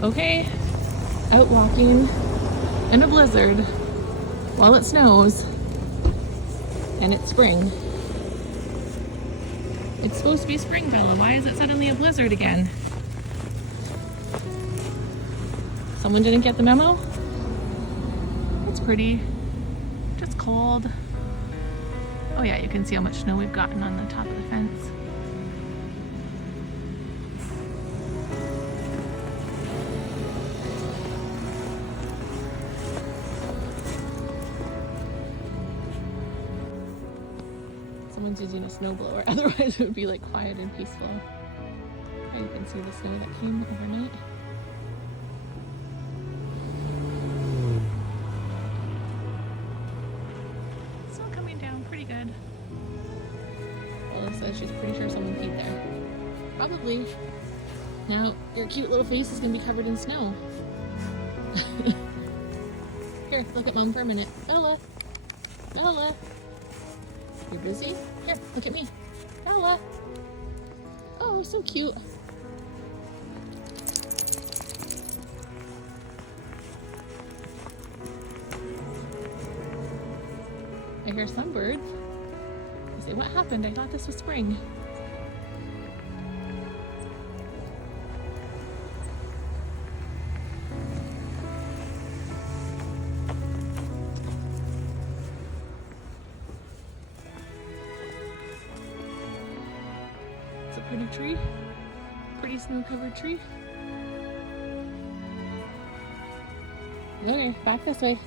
Okay, out walking in a blizzard while it snows and it's spring. It's supposed to be spring, Bella. Why is it suddenly a blizzard again? Someone didn't get the memo? It's pretty, just cold. Oh yeah, you can see how much snow we've gotten on the top of the fence. Someone's using a snowblower, otherwise it would be like quiet and peaceful. And you can see the snow that came overnight. Snow coming down pretty good. Ella says she's pretty sure someone peed there. Probably. Now your cute little face is gonna be covered in snow. Here, look at Mom for a minute. Ella! Ella! You're busy? Here, look at me. Ella! Oh, so cute. I hear some birds. I say, what happened? I thought this was spring. It's a pretty tree. Pretty snow-covered tree. Okay, back this way.